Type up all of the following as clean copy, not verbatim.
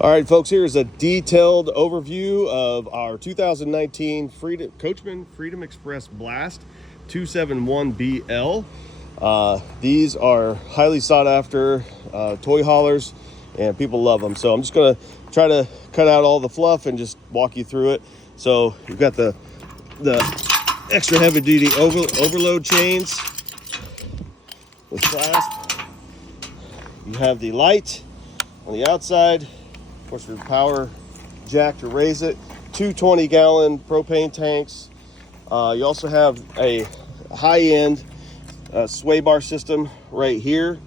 All right, folks, here's a detailed overview of our 2019 Coachmen Freedom Express Blast 271BL. These are highly sought after toy haulers, and people love them. So I'm just going to try to cut out all the fluff and just walk you through it. So you've got the extra heavy duty overload chains with clasp. You have the light on the outside. Of course, your power jack to raise it. 2 20-gallon propane tanks. You also have a high-end sway bar system right here,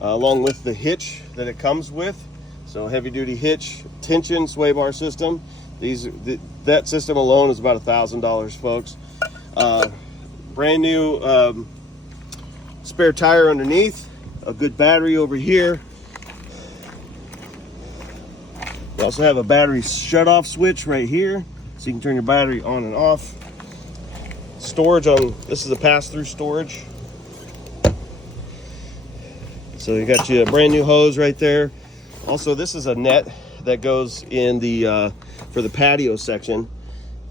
along with the hitch that it comes with. So heavy-duty hitch, tension sway bar system. That system alone is about $1,000, folks. Brand new spare tire underneath. A good battery over here. You also have a battery shut-off switch right here, so you can turn your battery on and off. Storage on this is a pass-through storage. So you got your brand new hose right there. Also, this is a net that goes in the for the patio section,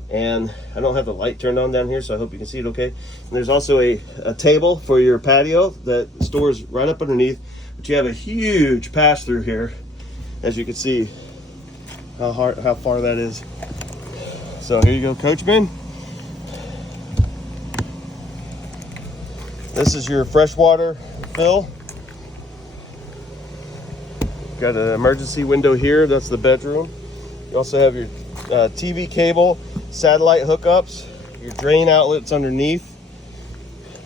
and I don't have the light turned on down here, so I hope you can see it okay. And there's also a table for your patio that stores right up underneath, but you have a huge pass-through here, as you can see how far that is. So here you go, Coachmen. This is your freshwater fill. Got an emergency window here. That's the bedroom. You also have your TV cable, satellite hookups, your drain outlets underneath.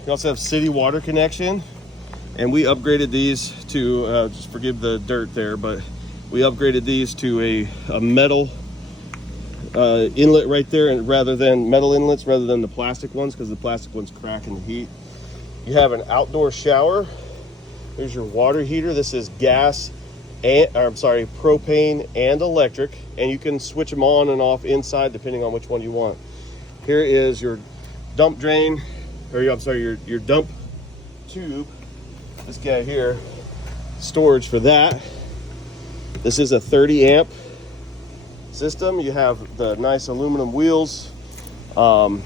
You also have city water connection, and we upgraded these to just forgive the dirt there, but we upgraded these to a metal inlet right there, and rather than metal inlets rather than the plastic ones, because the plastic ones crack in the heat. You have an outdoor shower. There's your water heater. This is propane and electric, and you can switch them on and off inside depending on which one you want. Here is your dump drain, your dump tube. This guy here, storage for that. This is a 30 amp system. You have the nice aluminum wheels.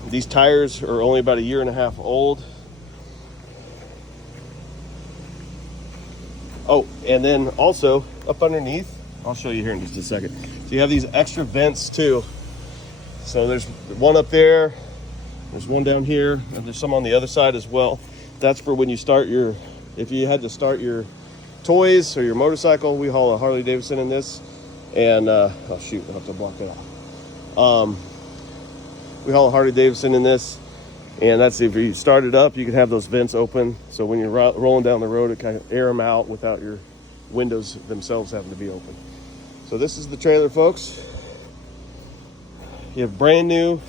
These tires are only about 1.5 years old. Oh, and then also up underneath, I'll show you here in just a second. So you have these extra vents too. So there's one up there, there's one down here, and there's some on the other side as well. That's for when you start if you had to start your toys or your motorcycle. We haul a Harley Davidson in this, and oh shoot, I'll have to block it off. We haul a Harley Davidson in this, and that's if you start it up, you can have those vents open, so when you're rolling down the road, it kind of air them out without your windows themselves having to be open. So this is the trailer, folks. You have brand new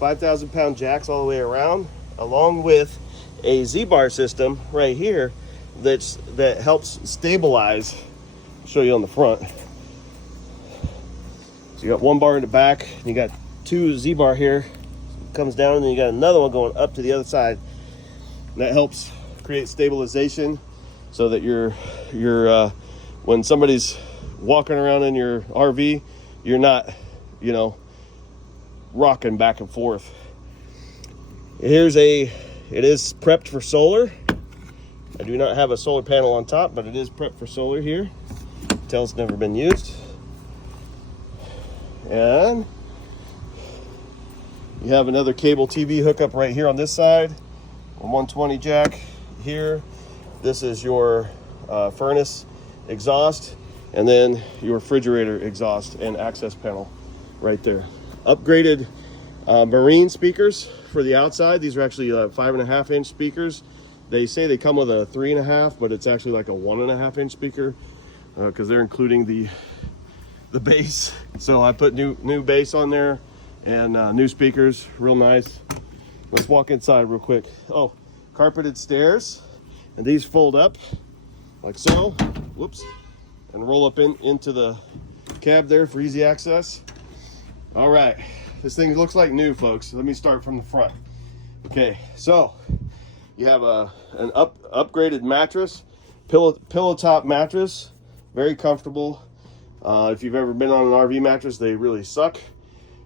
5,000-pound jacks all the way around, along with a Z-bar system right here that helps stabilize. I'll show you on the front. So you got one bar in the back, and you got 2 Z-bar here. Comes down, and then you got another one going up to the other side, and that helps create stabilization so that you're when somebody's walking around in your RV, you're not rocking back and forth. It is prepped for solar. I do not have a solar panel on top, but it is prepped for solar here. Until it's never been used. And you have another cable TV hookup right here on this side. A 120 jack here. This is your furnace exhaust, and then your refrigerator exhaust and access panel right there. Upgraded marine speakers for the outside. These are actually 5.5-inch speakers. They say they come with a 3.5, but it's actually like a 1.5-inch speaker because they're including the bass. So I put new bass on there and new speakers, real nice. Let's walk inside real quick. Oh, carpeted stairs, and these fold up like so. Whoops, and roll up into the cab there for easy access. All right, this thing looks like new, folks. Let me start from the front. Okay, so you have an upgraded mattress, pillow top mattress, very comfortable. If you've ever been on an RV mattress, they really suck.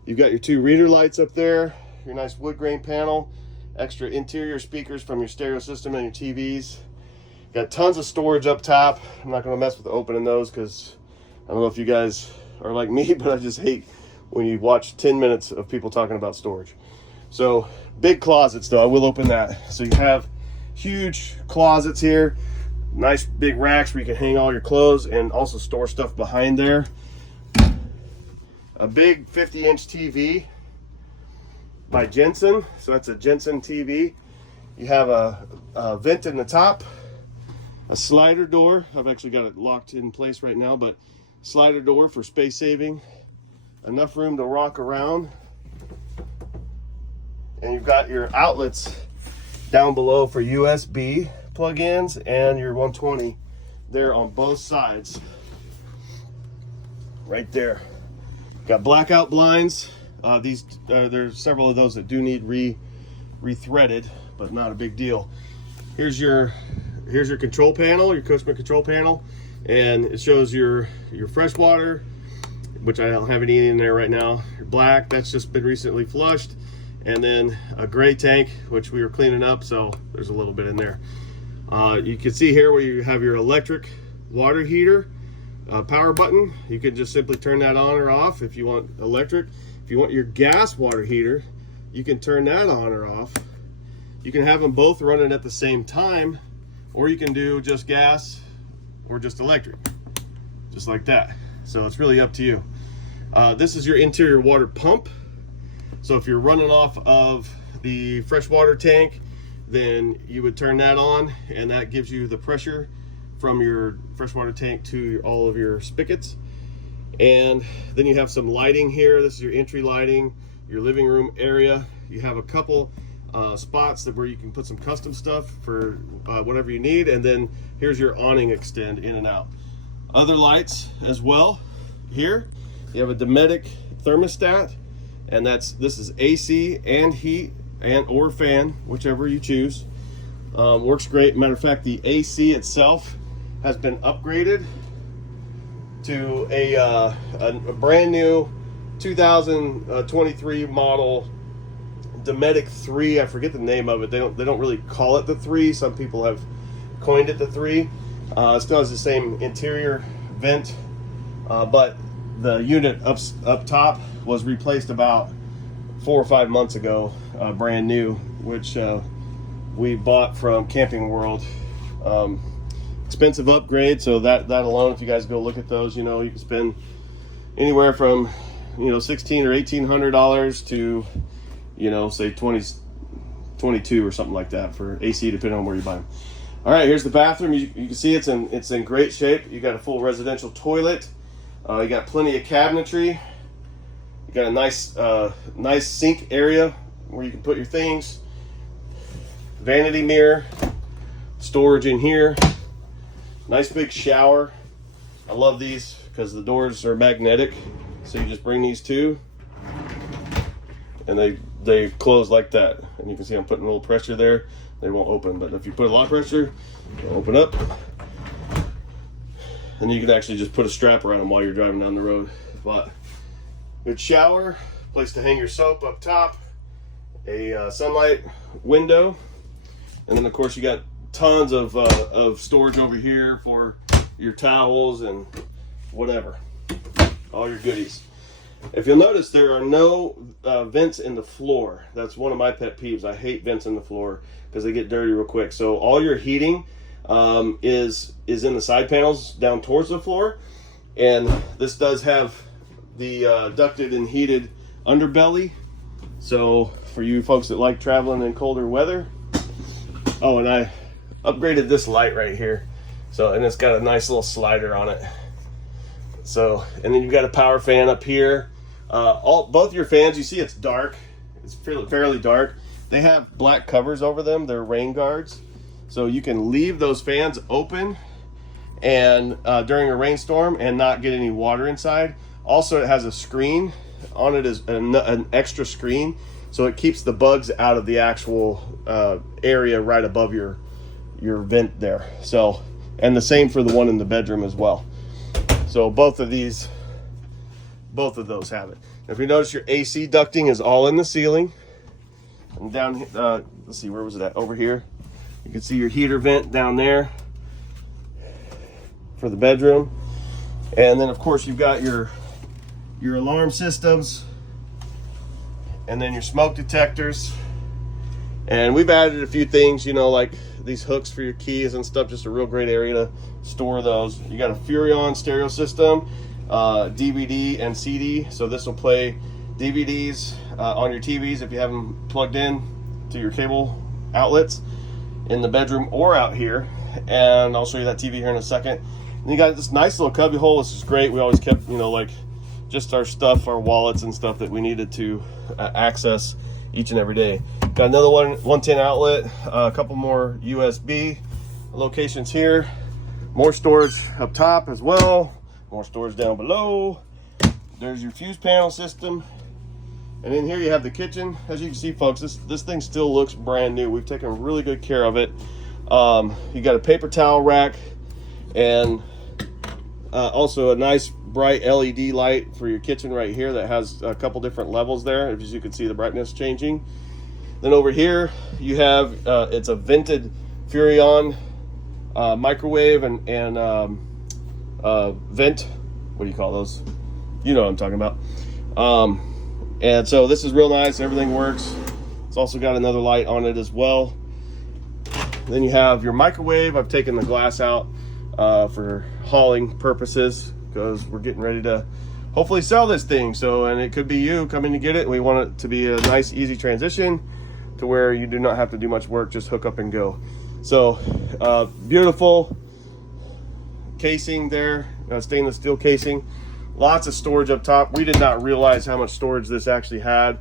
You've got your 2 reader lights up there, your nice wood grain panel, extra interior speakers from your stereo system and your TVs. Got tons of storage up top. I'm not going to mess with opening those because I don't know if you guys are like me, but I just hate when you watch 10 minutes of people talking about storage. So big closets though, I will open that. So you have huge closets here, nice big racks where you can hang all your clothes and also store stuff behind there. A big 50-inch TV by Jensen. So that's a Jensen TV. You have a vent in the top, a slider door. I've actually got it locked in place right now, but slider door for space saving. Enough room to rock around. And you've got your outlets down below for USB plug-ins and your 120 there on both sides. Right there. Got blackout blinds. There's several of those that do need re-threaded, but not a big deal. Here's your control panel, your Coachmen control panel, and it shows your fresh water, which I don't have any in there right now. Your black, that's just been recently flushed, and then a gray tank, which we were cleaning up, so there's a little bit in there. You can see here where you have your electric water heater power button. You can just simply turn that on or off if you want electric. If you want your gas water heater, you can turn that on or off. You can have them both running at the same time, or you can do just gas or just electric, just like that. So it's really up to you. This is your interior water pump. So if you're running off of the freshwater tank, then you would turn that on, and that gives you the pressure from your freshwater tank to all of your spigots. And then you have some lighting here. This is your entry lighting, your living room area. You have a couple spots where you can put some custom stuff for whatever you need. And then here's your awning extend in and out. Other lights as well. Here you have a Dometic thermostat, and this is AC and heat and or fan, whichever you choose. Works great. Matter of fact, the AC itself has been upgraded to a brand new 2023 model Dometic 3. I forget the name of it. They don't really call it the 3. Some people have coined it the 3. It still has the same interior vent, but the unit up top was replaced about 4 or 5 months ago, brand new, which we bought from Camping World. Expensive upgrade, so that alone, if you guys go look at those, you can spend anywhere from $1,600 or $1,800 to say 22 or something like that for AC, depending on where you buy them. All right, here's the bathroom. You can see it's in great shape. You got a full residential toilet. You got plenty of cabinetry. You got a nice sink area where you can put your things. Vanity mirror, storage in here. Nice big shower. I love these because the doors are magnetic. So you just bring these two, and they close like that. And you can see I'm putting a little pressure there. They won't open, but if you put a lot of pressure, they'll open up. And you can actually just put a strap around them while you're driving down the road. But good shower, place to hang your soap up top, a sunlight window, and then of course you got tons of storage over here for your towels and whatever, all your goodies. If you'll notice, there are no vents in the floor. That's one of my pet peeves. I hate vents in the floor because they get dirty real quick. So all your heating is in the side panels down towards the floor, and this does have the ducted and heated underbelly. So for you folks that like traveling in colder weather. Oh, and I upgraded this light right here. So, and it's got a nice little slider on it. So, and then you've got a power fan up here. Both your fans, you see it's dark. It's fairly dark. They have black covers over them. They're rain guards. So you can leave those fans open and during a rainstorm and not get any water inside. Also, it has a screen on it, as an extra screen, so it keeps the bugs out of the actual area right above your vent there. So, and the same for the one in the bedroom as well. So both of those have it. If you notice, your AC ducting is all in the ceiling. And down, let's see, where was it at? Over here. You can see your heater vent down there for the bedroom. And then of course you've got your alarm systems, and then your smoke detectors. And we've added a few things, you know, like these hooks for your keys and stuff, just a real great area to store those. You got a Furrion stereo system, DVD and CD. So this will play DVDs on your TVs if you have them plugged in to your cable outlets in the bedroom or out here. And I'll show you that TV here in a second. And you got this nice little cubby hole. This is great. We always kept, you know, like just our stuff, our wallets and stuff that we needed to access each and every day. Got another 110 outlet, a couple more USB locations here, more storage up top as well, more storage down below. There's your fuse panel system. And in here you have the kitchen. As you can see, folks, this thing still looks brand new. We've taken really good care of it. You got a paper towel rack, and also a nice bright LED light for your kitchen right here that has a couple different levels there, as you can see the brightness changing. Then over here you have it's a vented Furrion microwave and vent, what do you call those? You know what I'm talking about. And so this is real nice, everything works. It's also got another light on it as well. Then you have your microwave. I've taken the glass out for hauling purposes, because we're getting ready to hopefully sell this thing. So, and it could be you coming to get it. We want it to be a nice, easy transition to where you do not have to do much work, just hook up and go. So, beautiful casing there, stainless steel casing. Lots of storage up top. We did not realize how much storage this actually had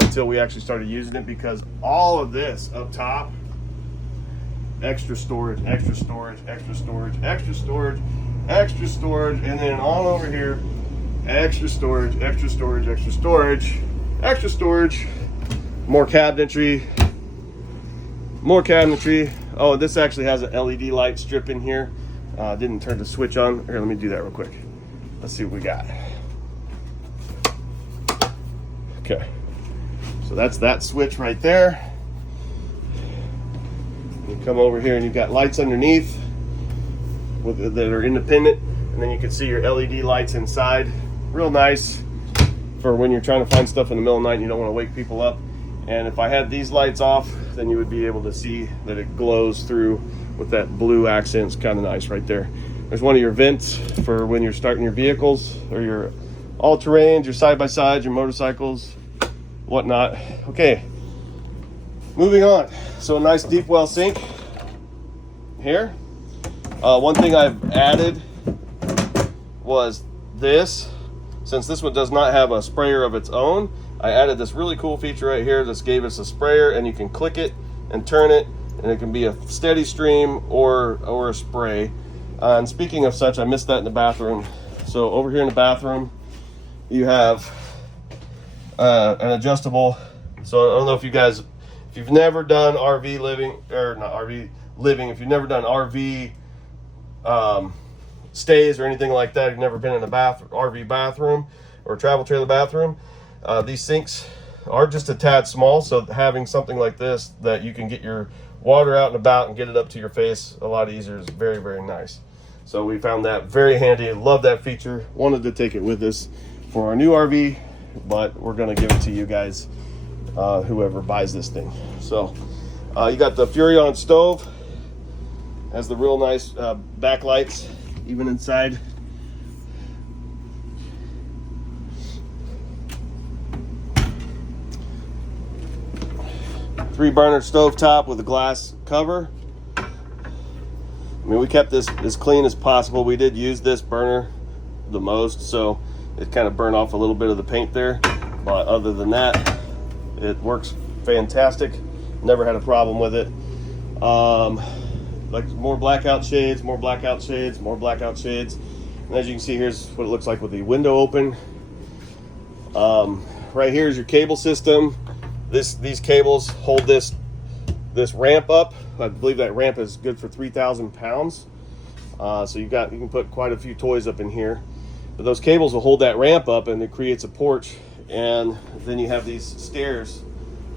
until we actually started using it, because all of this up top, extra storage, extra storage, extra storage, extra storage, extra storage, and then all over here, extra storage, extra storage, extra storage, extra storage, more cabinetry, more cabinetry. Oh, this actually has an LED light strip in here. Didn't turn the switch on. Here, let me do that real quick. Let's see what we got. Okay, so that's that switch right there. You come over here and you've got lights underneath that are independent, and then you can see your LED lights inside. Real nice for when you're trying to find stuff in the middle of the night and you don't want to wake people up. And if I had these lights off, then you would be able to see that it glows through with that blue accent. It's kind of nice right there. There's one of your vents for when you're starting your vehicles or your all-terrains, your side-by-sides, your motorcycles, whatnot. Okay, moving on. So a nice deep well sink here. One thing I've added was this. Since this one does not have a sprayer of its own, I added this really cool feature right here. This gave us a sprayer, and you can click it and turn it, and it can be a steady stream or a spray. And speaking of such, I missed that in the bathroom. So over here in the bathroom, you have an adjustable. So I don't know if you guys, if you've never done RV living, or not RV living, if you've never done RV stays or anything like that, you've never been in a RV bathroom or a travel trailer bathroom, these sinks are just a tad small. So having something like this that you can get your water out and about and get it up to your face a lot easier is very, very nice. So we found that very handy. Love that feature. Wanted to take it with us for our new RV, but we're going to give it to you guys, whoever buys this thing. So you got the Furrion stove. Has the real nice backlights even inside. Three burner stove top with a glass cover. I mean, we kept this as clean as possible. We did use this burner the most, so it kind of burned off a little bit of the paint there. But other than that, it works fantastic. Never had a problem with it. Like more blackout shades, more blackout shades, more blackout shades. And as you can see, here's what it looks like with the window open. Right here is your cable system. These cables hold this ramp up. I believe that ramp is good for 3,000 pounds. So you can put quite a few toys up in here. But those cables will hold that ramp up, and it creates a porch. And then you have these stairs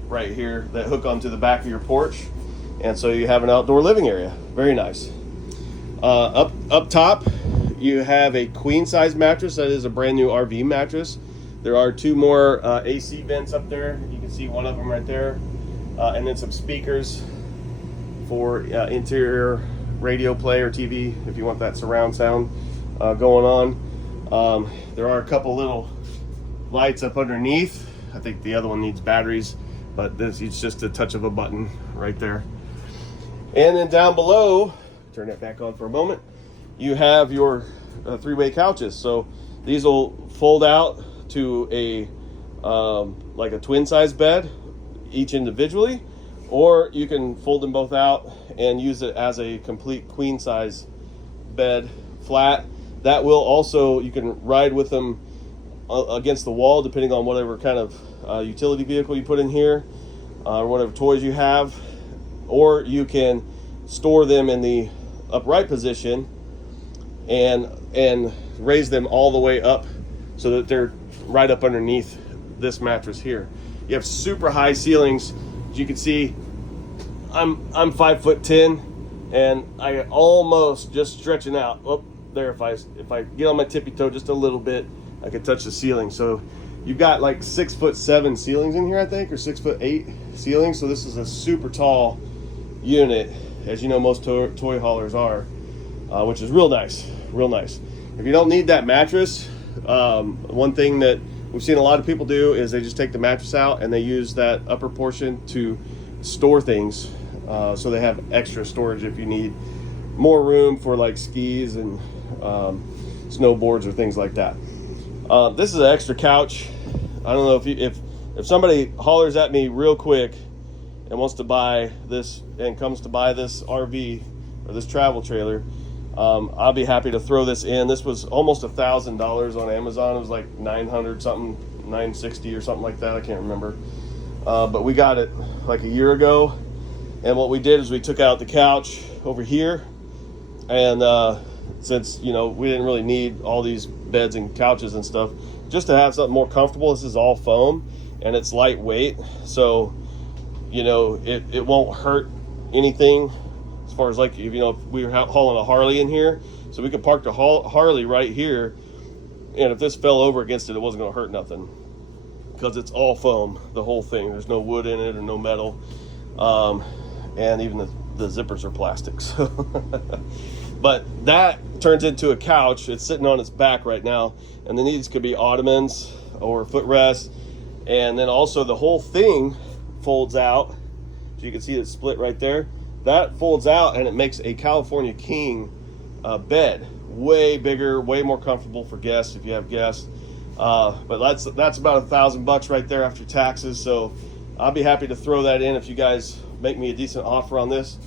right here that hook onto the back of your porch. And so you have an outdoor living area. Very nice. Up top, you have a queen size mattress. That is a brand new RV mattress. There are two more AC vents up there. You can see one of them right there. And then some speakers for interior radio play or TV if you want that surround sound going on. There are a couple little lights up underneath. I think the other one needs batteries, but it's just a touch of a button right there. And then down below, turn that back on for a moment, you have your three-way couches. So these will fold out to a like a twin size bed each individually, or you can fold them both out and use it as a complete queen size bed flat. That will also, you can ride with them against the wall depending on whatever kind of utility vehicle you put in here, or whatever toys you have, or you can store them in the upright position and raise them all the way up so that they're right up underneath this mattress here. You have super high ceilings. As you can see, I'm 5'10", and I almost just stretching out. Oh, there, if I get on my tippy toe just a little bit, I could touch the ceiling. So you've got like 6'7" ceilings in here, I think, or 6'8" ceilings. So this is a super tall unit, as you know most toy haulers are, which is real nice, real nice. If you don't need that mattress, one thing that we've seen a lot of people do is they just take the mattress out and they use that upper portion to store things. So they have extra storage if you need more room for like skis and snowboards or things like that. This is an extra couch. I don't know if somebody hollers at me real quick and wants to buy this and comes to buy this RV or this travel trailer, I'll be happy to throw this in. This was almost $1,000 on Amazon. It was like 900 something, 960 or something like that. I can't remember. But we got it like a year ago. And what we did is we took out the couch over here. And since, you know, we didn't really need all these beds and couches and stuff, just to have something more comfortable, this is all foam and it's lightweight. So, you know, it won't hurt anything. As far as like, if we were hauling a Harley in here, so we could park the Harley right here, and if this fell over against it, it wasn't going to hurt nothing because it's all foam, the whole thing. There's no wood in it or no metal, and even the zippers are plastic. So but that turns into a couch. It's sitting on its back right now, and then these could be ottomans or footrests, and then also the whole thing folds out, so you can see it split right there. That folds out and it makes a California King bed. Way bigger, way more comfortable for guests if you have guests. But that's about $1,000 right there after taxes. So I'll be happy to throw that in if you guys make me a decent offer on this,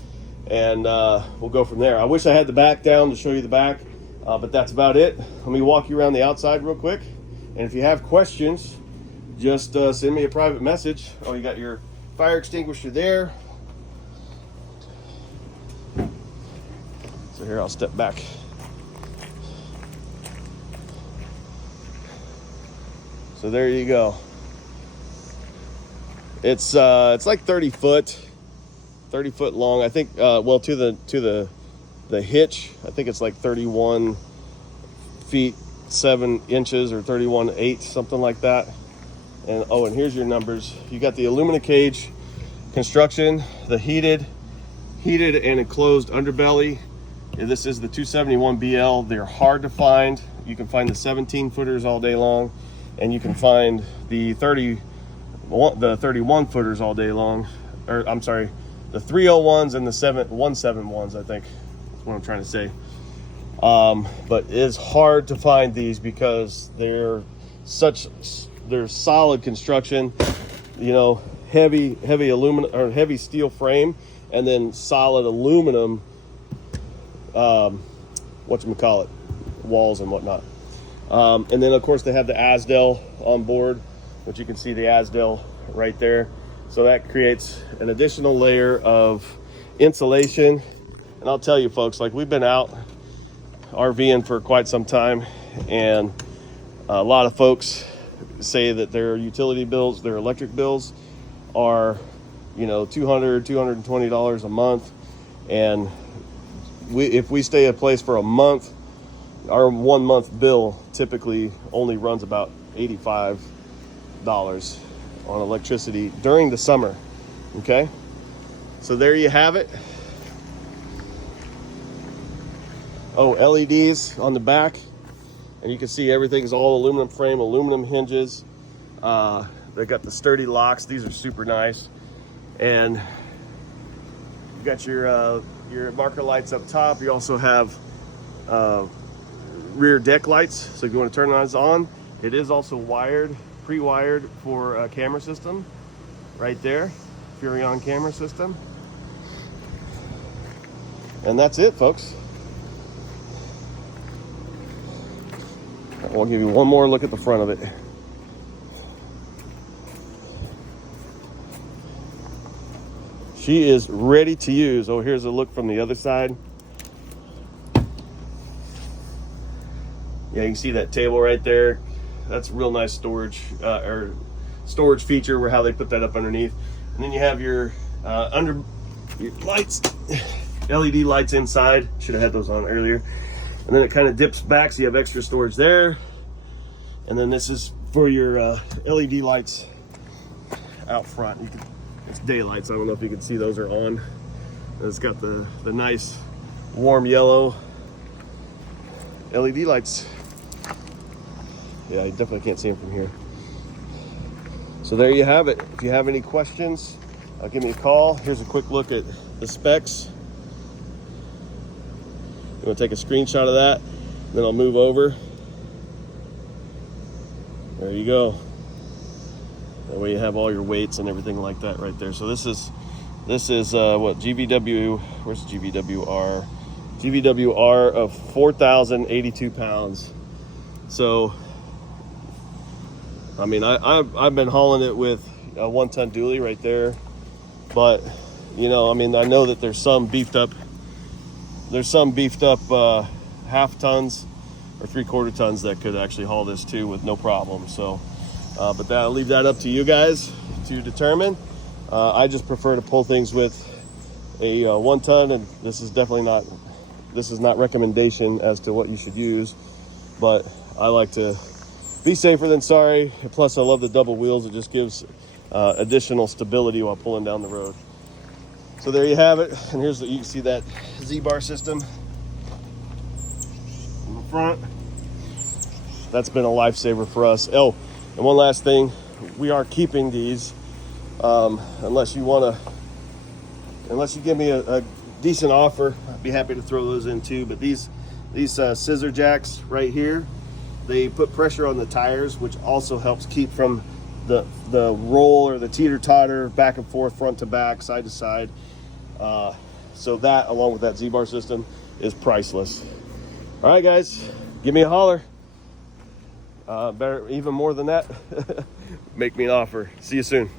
and we'll go from there. I wish I had the back down to show you the back, but that's about it. Let me walk you around the outside real quick. And if you have questions, just send me a private message. Oh, you got your fire extinguisher there. So here, I'll step back. So there you go. It's like 30 foot long. I think well, to the hitch, I think it's like 31 feet 7 inches or 31/8, something like that. And oh, and here's your numbers. You got the aluminum cage construction, the heated and enclosed underbelly. And this is the 271 BL. They're hard to find. You can find the 17 footers all day long, and you can find the 31 footers all day long. Or I'm sorry, the 301s and the 171s, I think that's what I'm trying to say. But it's hard to find these because they're solid construction, you know, heavy aluminum or heavy steel frame, and then solid aluminum whatchamacallit, walls and whatnot. And then of course they have the Asdel on board, which you can see the Asdel right there. So that creates an additional layer of insulation. And I'll tell you folks, like we've been out RVing for quite some time, and a lot of folks say that their utility bills, their electric bills are, you know, $220 a month. And if we stay at a place for a month, our 1 month bill typically only runs about $85 on electricity during the summer. Okay, so there you have it. Oh, LEDs on the back, and you can see everything's all aluminum frame, aluminum hinges. They got the sturdy locks. These are super nice. And you got your marker lights up top. You also have rear deck lights, so if you want to turn those on. It is also wired, pre-wired for a camera system right there, Furion camera system. And that's it, folks. I'll give you one more look at the front of it. She is ready to use. Oh, here's a look from the other side. Yeah, you can see that table right there. That's a real nice storage storage feature, where how they put that up underneath. And then you have your your lights, LED lights inside. Should have had those on earlier. And then it kind of dips back, so you have extra storage there. And then this is for your LED lights out front. It's daylights. I don't know if you can see those are on. It's got the nice warm yellow LED lights. Yeah, you definitely can't see them from here. So there you have it. If you have any questions, give me a call. Here's a quick look at the specs. I'm gonna take a screenshot of that, then I'll move over. There you go. That way you have all your weights and everything like that right there. So this is what, GVW, where's GVWR? GVWR of 4,082 pounds. So, I mean, I've been hauling it with a 1-ton dually right there, but you know, I mean, I know that there's some beefed up half tons or 3/4 tons that could actually haul this too with no problem. So, but I'll leave that up to you guys to determine. I just prefer to pull things with a 1 ton, and this is not recommendation as to what you should use, but I like to be safer than sorry. Plus, I love the double wheels. It just gives additional stability while pulling down the road. So there you have it. And here's you can see that Z-bar system in the front. That's been a lifesaver for us. Oh, and one last thing, we are keeping these unless you give me a decent offer. I'd be happy to throw those in too. But these scissor jacks right here, they put pressure on the tires, which also helps keep from the roll or the teeter-totter back and forth, front to back, side to side. So that, along with that Z-bar system, is priceless. All right, guys, give me a holler. Better, even more than that, make me an offer. See you soon.